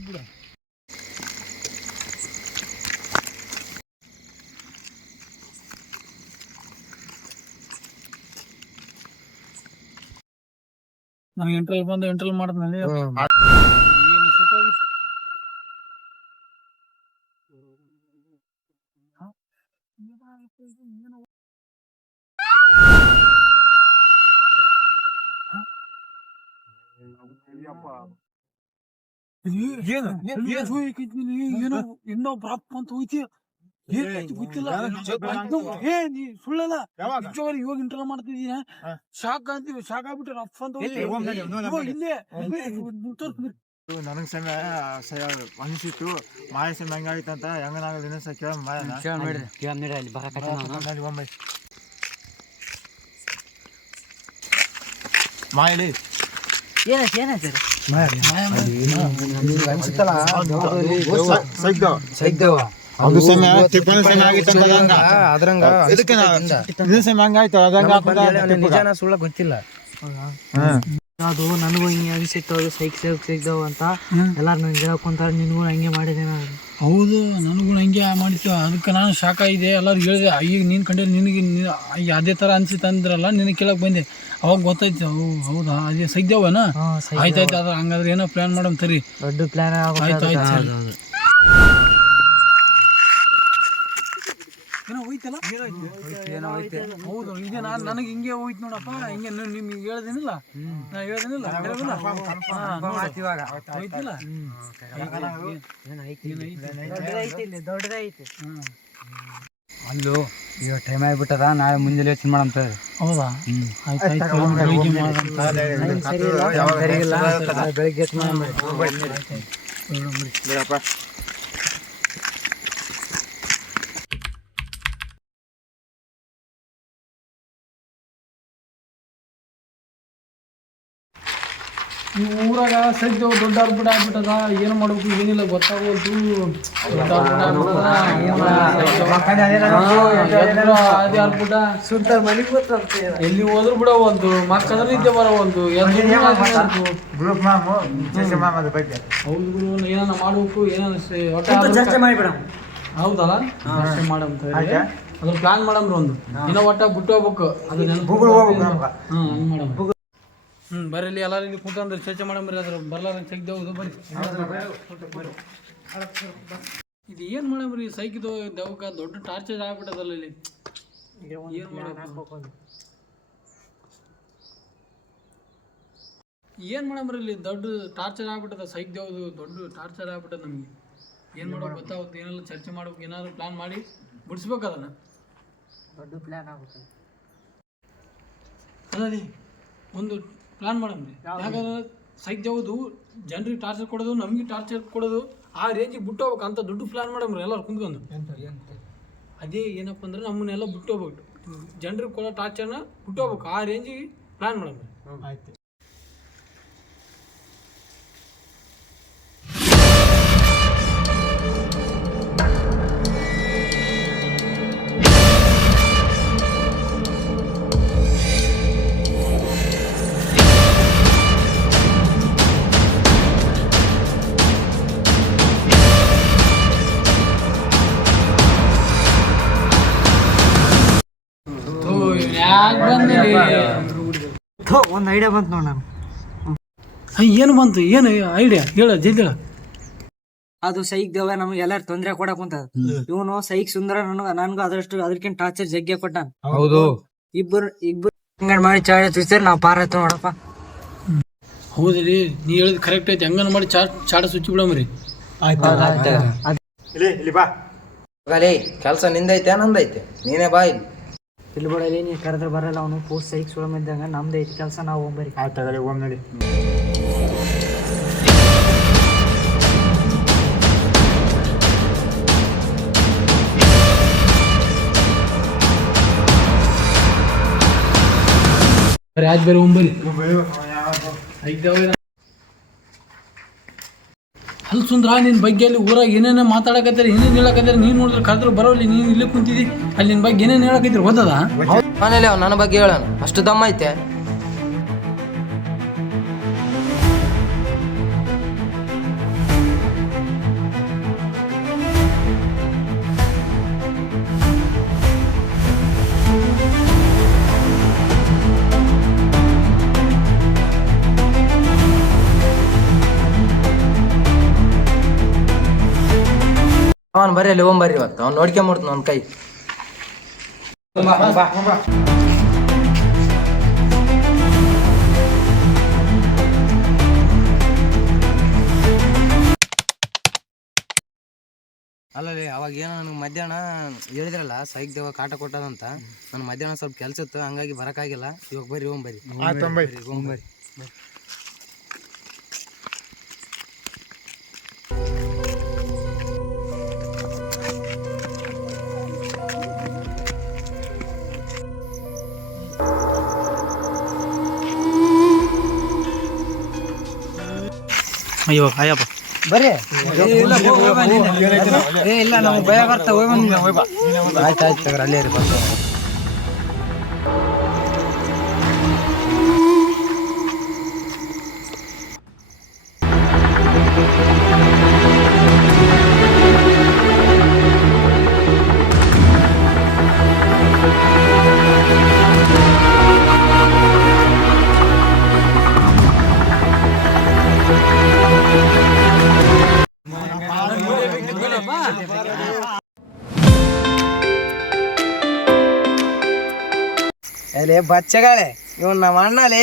ಬಿಡ ನನಗೆ ಇಂಟರ್ವ್ಯೂ ಬಂದು ಇಂಟರ್ವ್ಯೂ ಮಾಡಿದ್ಮೇಲೆ ಏನು ಸುಖ ಏನೋ ಬ್ರಾಪ್ ಅಂತ ಹೋಯ್ತಿ ಗೊತ್ತಿಲ್ಲ ನೀ ಸುಳ್ಳಲ್ಲ ಇವಾಗ ಇಂಟರ್ವ್ಯೂ ಮಾಡ್ತಿದ್ದೀನ ಶಾಕ್ ಅಂತೀವಿ ಶಾಕ್ ಆಗ್ಬಿಟ್ಟು ರಫ್ ಅಂತ ಇಲ್ಲೇ ನನಗ್ ಸಮಯ ಅನಿಸಿತ್ತು ಮಾಯ ಸಮಯ ಹೆಂಗಾಗಿತ್ತಂತ ಹೆಂಗನಾಗಲ್ಲ ಇನ್ನೊಂದ್ಸ ಕೇಳ ಮಾಯಲಿ ಅದು ಸಮಯ ಟಿಪ್ಪಣಿ ಸಮಯ ಆಗಿತ್ತಂತ ಅದ್ರಂಗ ಇದಕ್ಕೆ ಸಮಯ ಹಂಗಾಯ್ತು ಅದಂಗ ಸುಳ್ಳ ಗೊತ್ತಿಲ್ಲ ಅದು ನನಗೂ ಹಿಂಗೆ ಅನಿಸಿತ್ತು ಅದು ಸಿಗ್ದವು ಅಂತ ಎಲ್ಲಾರು ನನಗೆ ಹೇಳ್ಕೊಂತಾರೆ ನಿನ್ಗೂ ಹಂಗೆ ಮಾಡಿದೆ ನಾನು. ಹೌದು ನನಗೂ ಹಂಗೆ ಮಾಡಿತ್ತು ಅದಕ್ಕೆ ನಾನು ಶಾಕ್ ಆಗಿದೆ ಎಲ್ಲರೂ ಹೇಳಿದೆ ಈಗ ನೀನು ಕಂಡು ನಿನಗೆ ಅದೇ ಥರ ಅನ್ಸಿತ್ತು ಅಂದ್ರಲ್ಲ ನಿನಗೆ ಕೇಳಕ್ಕೆ ಬಂದೆ ಅವಾಗ ಗೊತ್ತಾಯ್ತು ಹೌದಾ ಅದೇ ಸಿಗ್ದೇವನ ಆಯ್ತಾಯ್ತು ಅದ್ರ ಹಂಗಾದ್ರೆ ಏನೋ ಪ್ಲ್ಯಾನ್ ಮಾಡೋಣ ತರಿ ದೊಡ್ಡ ಪ್ಲ್ಯಾನ್ ಆಯ್ತು ಆಯ್ತು ಏನೋ ಹೋಯ್ತಲ್ಲ ಹೌದು ಈಗ ನಾನು ನನಗೆ ಹಿಂಗೆ ಹೋಯ್ತು ನೋಡಪ್ಪ ಹಿಂಗೆ ನಿಮ್ಗೆ ಹೇಳ್ದೇನಿಲ್ಲ ನಾ ಹೇಳ್ದೇನಿಲ್ಲ ಹೋಯ್ತಿಲ್ಲ ದೊಡ್ಡದೈತಿ ಅಲ್ಲೂ ಈಗ ಟೈಮ್ ಆಗಿಬಿಟ್ಟದ ನಾಳೆ ಮುಂಜಾನೆ ಯೋಚನೆ ಮಾಡಂತ. ಹೌದಾ ಬೆಳಿಗ್ಗೆ ಈ ಊರಾಗ ಸದ್ಯ ದೊಡ್ಡ ಅರ್ಬಿಟ ಆಗ್ಬಿಟ್ಟದ ಏನು ಮಾಡ್ಬೇಕು ಏನಿಲ್ಲ ಗೊತ್ತಾಗೋದು ಅದೇ ಅರ್ಬಿಟ ಎಲ್ಲಿ ಹೋದ್ರು ಬಿಡ ಒಂದು ಮಕ್ಕಳ ನಿದ್ದೆ ಬರೋವಲ್ದು ಹೌದು ಗುರು ಏನಾನ ಮಾಡ್ಬೇಕು ಏನಾನ ಚರ್ಚೆ ಮಾಡಿಬಿಡ. ಹೌದಲ್ಲ ಚರ್ಚೆ ಮಾಡಂತ ಅದ್ರ ಪ್ಲಾನ್ ಮಾಡಮ್ರಿ ಒಂದು ಇನ್ನೂ ಒಟ್ಟ ಬಿಟ್ಟು ಹೋಗ್ಬೇಕು ಅದು ನೆನಪು ಬರ್ರಿ ಎಲ್ಲಾರು ಇಲ್ಲಿ ಕುಂತಂದ್ರೆ ಚರ್ಚೆ ಮಾಡಮ್ರಿ ಅದ್ರ ಬರ್ಲಾರ ತೆಗ್ದೆವು ಬರ್ರಿ ಇದು ಏನು ಮಾಡಮ್ರಿ ಸೈಕಿದು ದವಕ ದೊಡ್ಡ ಟಾರ್ಚರ್ ಆಗ್ಬಿಟ್ಟದಲ್ಲ ಇಲ್ಲಿ ಏನು ಮಾಡಬೇಕು ಏನು ಮಾಡಮ್ರಿ ಇಲ್ಲಿ ದೊಡ್ಡ ಟಾರ್ಚರ್ ಆಗ್ಬಿಟ್ಟದ ಸೈಕ್ ದೇವ್ದು ದೊಡ್ಡ ಟಾರ್ಚರ್ ಆಗ್ಬಿಟ್ಟದ ನಮಗೆ ಏನು ಮಾಡೋಕೆ ಗೊತ್ತಾಗುತ್ತೆ ಏನೆಲ್ಲ ಚರ್ಚೆ ಮಾಡ್ಬೇಕು ಏನಾದ್ರು ಪ್ಲಾನ್ ಮಾಡಿ ಬಿಡಿಸ್ಬೇಕು ಅದನ್ನ ದೊಡ್ಡ ಪ್ಲಾನ್ ಆಗುತ್ತೆ ಅದೇ ಒಂದು ಪ್ಲಾನ್ ಮಾಡಮ್ರಿ ಯಾಕಂದ್ರೆ ಸೈಕ್ ದೇವ್ದು ಜನರಿಗೆ ಟಾರ್ಚರ್ ಕೊಡೋದು ನಮಗೆ ಟಾರ್ಚರ್ ಕೊಡೋದು ಆ ರೇಂಜಿಗೆ ಬಿಟ್ಟು ಹೋಗ್ಬೇಕು ಅಂತ ದೊಡ್ಡ ಪ್ಲಾನ್ ಮಾಡಮ್ರಿ ಎಲ್ಲರೂ ಕುಂತ್ಕೊಂಡು ಅದೇ ಏನಪ್ಪ ಅಂದ್ರೆ ನಮ್ಮನ್ನೆಲ್ಲ ಬಿಟ್ಟು ಹೋಗ್ಬೇಕು ಜನರಿಗೆ ಕೊಡೋ ಟಾರ್ಚರ್ನ ಬಿಟ್ಟು ಹೋಗ್ಬೇಕು ಆ ರೇಂಜಿಗೆ ಪ್ಲಾನ್ ಮಾಡಮ್ರಿ. ಆಯ್ತು ಒಂದು ಐಡಿಯಾ ಬಂತು ನೋಡಿ ನಾನು. ಏನು ಬಂತು ಏನು ಐಡಿಯಾ ಹೇಳ ಜಲ್ದಿ ಹೇಳ. ಅದು ಸೈಕ್ ದೇವ ನಮ್ಗೆ ಎಲ್ಲಾರು ತೊಂದ್ರೆ ಕೊಡಕ್ ಕುಂತದ. ಇವನು ಸೈಕ್ ಸುಂದರ ನನ್ಗೂ ಅದಕ್ಕಿಂತ ಟಾರ್ಚರ್ ಜಗ್ಗೆ ಕೊಟ್ಟಾನ. ಹೌದು ಇಬ್ಬರು ಮಾಡಿ ಚಾರ್ಜ್ ತುಚ್ತಾರೆ ನಾವು ಪಾರ ಆಯ್ತು ನೋಡಪ್ಪ. ಹೌದ್ರಿ ನೀ ಹೇಳಿದ್ ಕರೆಕ್ಟ್ ಐತಿ ಹಂಗನ ಮಾಡಿ ಚಾಡ ಸುಚ್ಚಿ ಬಿಡಮ್ರಿ. ಇಲ್ಲಿ ಬಾ ಕೆಲಸ ನಿಂದೈತೆ ನಂದೈತೆ ನೀನೇ ಬಾ ಇಲ್ಲಿ ಬಿಡಲಿ ನೀ ಕರೆದ್ರೆ ಬರಲ್ಲ ಅವನು ಪೋಸ್ಟ್ ಸೈಕ್ ಸುಳಮ್ ಇದ್ದಂಗ ನಮ್ದೈತಿ ಕೆಲಸ ನಾವು ಹೋಗ್ಬರಿ. ಆಯ್ತು ಹೋಗ್ ನಡಿ. ಆಯ್ತು ಬೇರೆ ಒಂಬರಿ ಅಲ್ ಸುಂದ್ರ ನಿನ್ ಬಗ್ಗೆ ಅಲ್ಲಿ ಊರಾಗ ಏನೇನೋ ಮಾತಾಡಕತ್ತೀರಿ ಏನೇನು ಹೇಳಕತ್ತೀರಿ ನೀನ್ ನೋಡಿದ್ರೆ ಕರೆದ್ರೆ ಬರೋಲ್ಲ ನೀನ್ ಇಲ್ಲೇ ಕುಂತಿದ್ದಿ ಅಲ್ಲಿ ನಿನ್ ಬಗ್ಗೆ ಏನೇನು ಹೇಳಕತ್ತೀರಿ ಗೊತ್ತದ ಮನೇಲಿ ನನ್ನ ಬಗ್ಗೆ ಹೇಳೋಣ ಅಷ್ಟು ದಮ್ಮ ಐತೆ. ಅವನ್ ಬರ್ರಿ ಅಲ್ಲಿ ಹೋಗ್ಬರ್ರಿ ಇವತ್ತು ಅವ್ನು ನೋಡ್ಕೊಂಬಿಡ್ತಾನ ಅವ್ನ ಕೈ. ಅಲ್ಲಲ್ಲಿ ಅವಾಗ ಏನೋ ನನಗೆ ಮಧ್ಯಾಹ್ನ ಹೇಳಿದ್ರಲ್ಲ ಸೈಕ್ ದೇವ ಕಾಟ ಕೊಟ್ಟದಂತ. ನಾನು ಮಧ್ಯಾಹ್ನ ಸ್ವಲ್ಪ ಕೆಲಸ ಇತ್ತು, ಹಂಗಾಗಿ ಬರೋಕ್ಕಾಗಿಲ್ಲ. ಇವಾಗ ಬರ್ರಿ ಹೋಗ್ಬರ್ರಿ. ಹೋಗ್ಬರ್ರಿ. ಅಯ್ಯೋ ಅಯ್ಯಪ್ಪ ಬರ್ರಿ. ಇಲ್ಲ ನಮ್ಗೆ ಭಯ ಬರ್ತಾ ಆಯ್ತು ಆಯ್ತು ತಗೋರಿ ಅಲ್ಲೇ ರೀ ಬರ್ತಾವ. ಅಲ್ಲೇ ಬಚ್ಚಗಾಳೆ ಇವನ್ ನಮ್ಮ ಅಣ್ಣಲೇ